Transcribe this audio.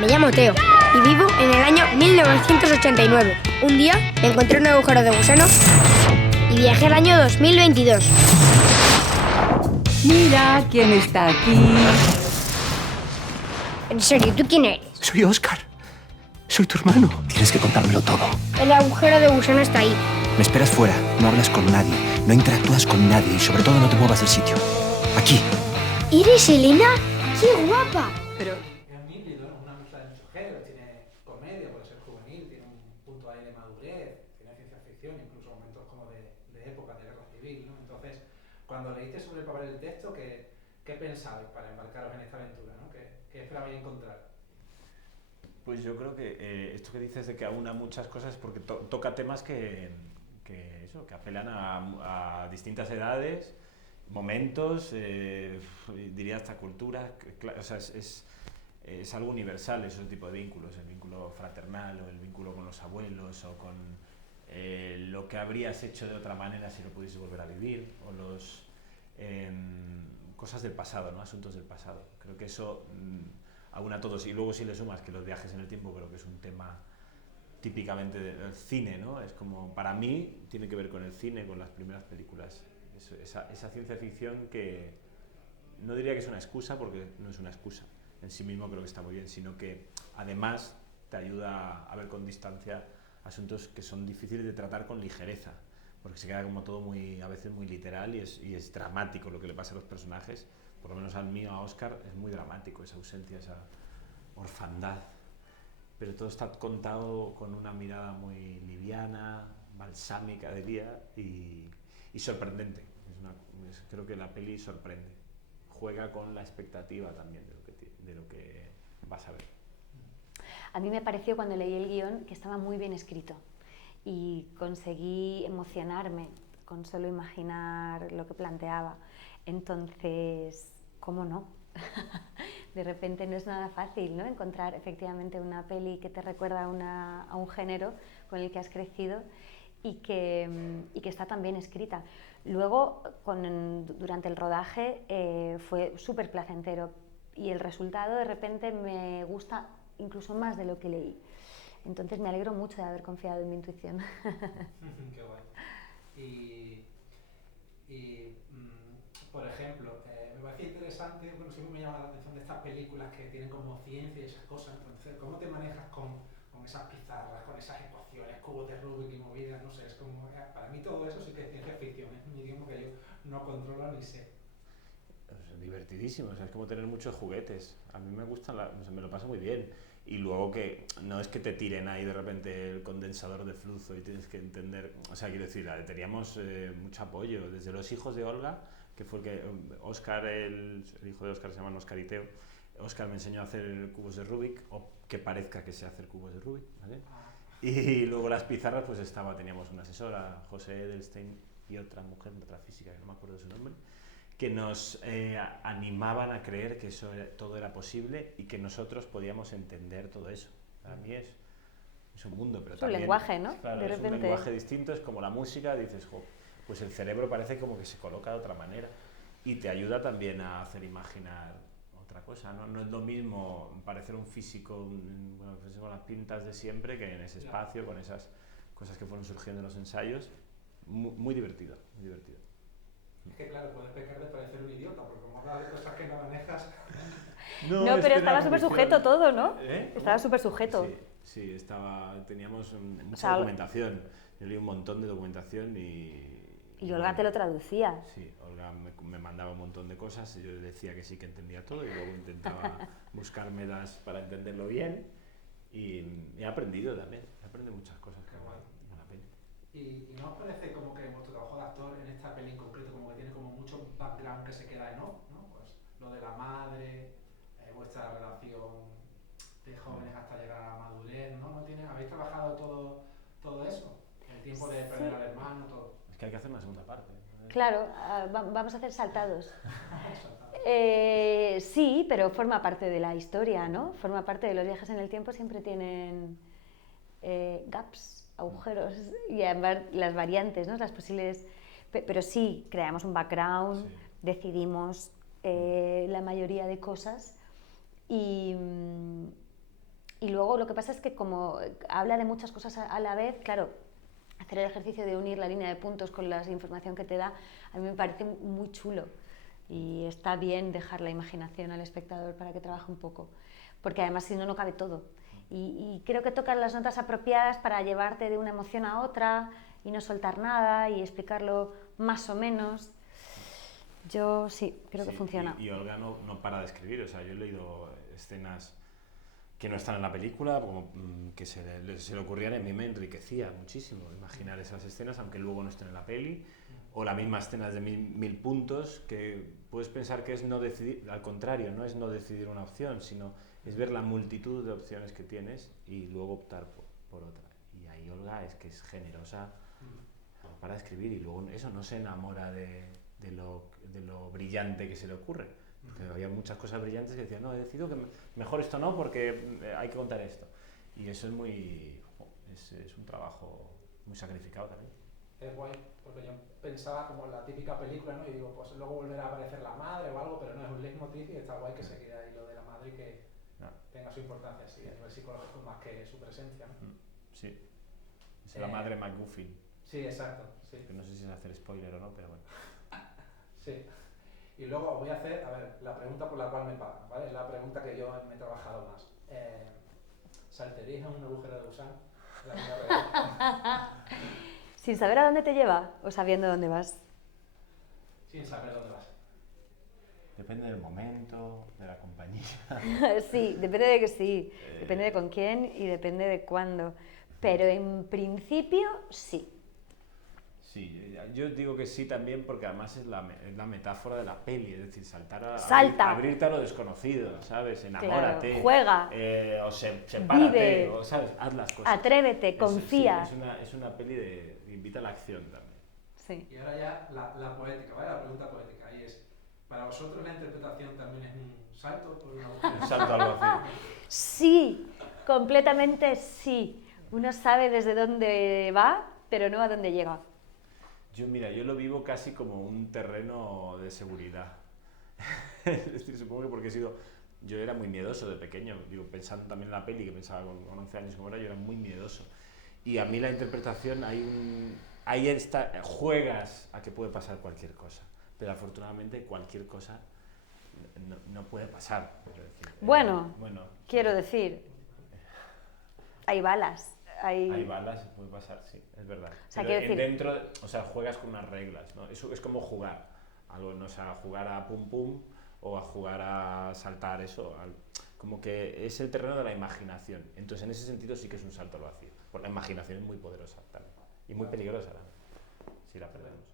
Me llamo Teo y vivo en el año 1989. Un día me encontré un agujero de gusano y viajé al año 2022. Mira quién está aquí. En serio, ¿tú quién eres? Soy Óscar. Soy tu hermano. Tienes que contármelo todo. El agujero de gusano está ahí. Me esperas fuera, no hablas con nadie, no interactúas con nadie y sobre todo no te muevas del sitio. Aquí. ¿Eres Elena? ¡Qué guapa! Pero Es un híbrido, es una mezcla de muchos géneros, tiene comedia, puede ser juvenil, tiene un punto ahí de madurez, tiene ciencia ficción, incluso momentos como de época, de guerra civil, ¿no? Entonces, cuando leíste sobre el papel del texto, ¿qué pensabais para embarcaros en esta aventura, ¿no? ¿Qué esperabais encontrar? Pues yo creo que esto que dices de que aúna muchas cosas porque toca temas que apelan a distintas edades, momentos, diría hasta culturas, o sea, es algo universal ese tipo de vínculos, el vínculo fraternal o el vínculo con los abuelos o con lo que habrías hecho de otra manera si lo pudieses volver a vivir o los cosas del pasado, ¿no? Asuntos del pasado. Creo que eso aúna a todos y luego si le sumas que los viajes en el tiempo creo que es un tema típicamente del cine, ¿no? Es como, para mí, tiene que ver con el cine, con las primeras películas. Esa ciencia ficción que no diría que es una excusa, porque no es una excusa. En sí mismo creo que está muy bien, sino que además te ayuda a ver con distancia asuntos que son difíciles de tratar con ligereza, porque se queda como todo a veces muy literal y es dramático lo que le pasa a los personajes. Por lo menos al mío, a Óscar, es muy dramático esa ausencia, esa orfandad. Pero todo está contado con una mirada muy liviana, balsámica diría, y sorprendente. Creo que la peli sorprende. Juega con la expectativa también de lo que vas a ver. A mí me pareció cuando leí el guión que estaba muy bien escrito y conseguí emocionarme con solo imaginar lo que planteaba. Entonces, ¿cómo no? De repente no es nada fácil, ¿no? Encontrar efectivamente una peli que te recuerda a un género con el que has crecido y que está tan bien escrita. Luego, durante el rodaje, fue súper placentero y el resultado de repente me gusta incluso más de lo que leí. Entonces me alegro mucho de haber confiado en mi intuición. Qué guay. Por ejemplo, me parece interesante, bueno, siempre me llama la atención de estas películas que tienen como ciencia y esas cosas. Entonces, ¿cómo te manejas con esas pizarras, con esas ecuaciones, cubos de Rubik y movidas? No sé, es como, para mí todo eso sí que es ciencia ficción, es un idioma que yo no controlo ni sé. Es divertidísimo, o sea, es como tener muchos juguetes. A mí me gustan, o sea, me lo paso muy bien. Y luego que no es que te tiren ahí de repente el condensador de flujo y tienes que entender, o sea, quiero decir, teníamos mucho apoyo, desde los hijos de Olga, que fue el que Óscar, el hijo de Óscar se llama Óscar y Teo. Óscar me enseñó a hacer cubos de Rubik, o que parezca que sé hacer cubos de Rubik, ¿vale? Y luego las pizarras, pues teníamos una asesora, José Edelstein, y otra mujer, otra física, que no me acuerdo de su nombre, que nos animaban a creer que todo era posible y que nosotros podíamos entender todo eso. Para mí es un mundo, pero también... Un lenguaje, ¿no? Claro, de es repente... un lenguaje distinto, es como la música, dices, pues el cerebro parece como que se coloca de otra manera y te ayuda también a hacer imaginar otra cosa, ¿no? No es lo mismo parecer un físico con las pintas de siempre que en ese espacio, con esas cosas que fueron surgiendo en los ensayos. Muy divertido, muy divertido. Es que claro, puedes pecar de parecer un idiota, porque como hablas de cosas que no manejas... No, pero estaba súper sujeto todo, ¿no? Estaba súper sujeto. Sí, teníamos mucha documentación. Yo leí un montón de documentación Y Olga te lo traducía. Sí, Olga me mandaba un montón de cosas y yo le decía que sí que entendía todo y luego intentaba buscármelas para entenderlo bien y he aprendido también, he aprendido muchas cosas. Qué guay. Con la peli. ¿Y no os parece como que vuestro trabajo de actor en esta peli en concreto como que tiene como mucho background que se queda en off, ¿no? Pues lo de la madre, vuestra relación de jóvenes hasta llegar a la madurez, ¿no? ¿Habéis trabajado todo eso? El tiempo de perder al hermano, todo. Es que hay que hacer una segunda parte. Claro, vamos a hacer saltados. Sí, pero forma parte de la historia, ¿no? Forma parte de los viajes en el tiempo, siempre tienen gaps, agujeros y las variantes, ¿no? Las posibles... Pero sí, creamos un background, sí. Decidimos la mayoría de cosas y Y luego lo que pasa es que como habla de muchas cosas a la vez, claro, hacer el ejercicio de unir la línea de puntos con la información que te da, a mí me parece muy chulo. Y está bien dejar la imaginación al espectador para que trabaje un poco, porque además si no, no cabe todo. Y creo que tocan las notas apropiadas para llevarte de una emoción a otra y no soltar nada y explicarlo más o menos. Yo sí, creo que funciona. Y Olga no para de escribir, o sea, yo he leído escenas que no están en la película, como que se le ocurrían, y a mí me enriquecía muchísimo imaginar esas escenas, aunque luego no estén en la peli, o la misma escena de mil puntos, que puedes pensar que es no decidir, al contrario, no es no decidir una opción, sino es ver la multitud de opciones que tienes y luego optar por otra. Y ahí Olga es que es generosa, no para de escribir, y luego eso no se enamora de lo brillante que se le ocurre. Porque había muchas cosas brillantes que decían, no, he decidido que mejor esto no porque hay que contar esto. Y eso es un trabajo muy sacrificado también. Es guay, porque yo pensaba como en la típica película, ¿no? Y digo, pues luego volverá a aparecer la madre o algo, pero no, es un leitmotiv y está guay que se quede ahí lo de la madre y que tenga su importancia, sí, a nivel psicológico más que su presencia, ¿no? Sí, es la madre McGuffin. Sí, exacto, sí. Que no sé si es hacer spoiler o no, pero bueno. Sí. Y luego os voy a hacer, a ver, la pregunta por la cual me pagan, ¿vale? Es la pregunta que yo me he trabajado más. ¿Saltaríais en un agujero de gusano? La vida real. ¿Sin saber a dónde te lleva o sabiendo dónde vas? Sin saber dónde vas. Depende del momento, de la compañía. Sí, depende de que sí, depende de con quién y depende de cuándo. Pero en principio, sí. Sí, yo digo que sí también porque además es la metáfora de la peli, es decir, Salta. abrirte a lo desconocido, ¿sabes? Enamórate, Claro, juega, o sepárate, vive, o, ¿sabes? Haz las cosas. atrévete, confía. Sí, es una peli que invita a la acción también. Sí. Y ahora ya la poética, ¿vale? La pregunta poética, y es, ¿para vosotros la interpretación también es un salto por una agujero? Un salto al vacío. Sí, completamente sí. Uno sabe desde dónde va, pero no a dónde llega. Yo lo vivo casi como un terreno de seguridad. Es decir, supongo que porque yo era muy miedoso de pequeño, digo, pensando también en la peli, que pensaba con 11 años como era, yo era muy miedoso. Y a mí la interpretación, juegas a que puede pasar cualquier cosa, pero afortunadamente cualquier cosa no puede pasar. Quiero decir. Bueno, quiero decir, hay balas. Hay balas, puede pasar, sí, es verdad. O sea, pero quiero decir, juegas con unas reglas, ¿no? Eso es como jugar, algo, no, o sea, jugar a pum pum o a jugar a saltar, como que es el terreno de la imaginación. Entonces, en ese sentido sí que es un salto al vacío, porque la imaginación es muy poderosa también y muy peligrosa también, si la perdemos.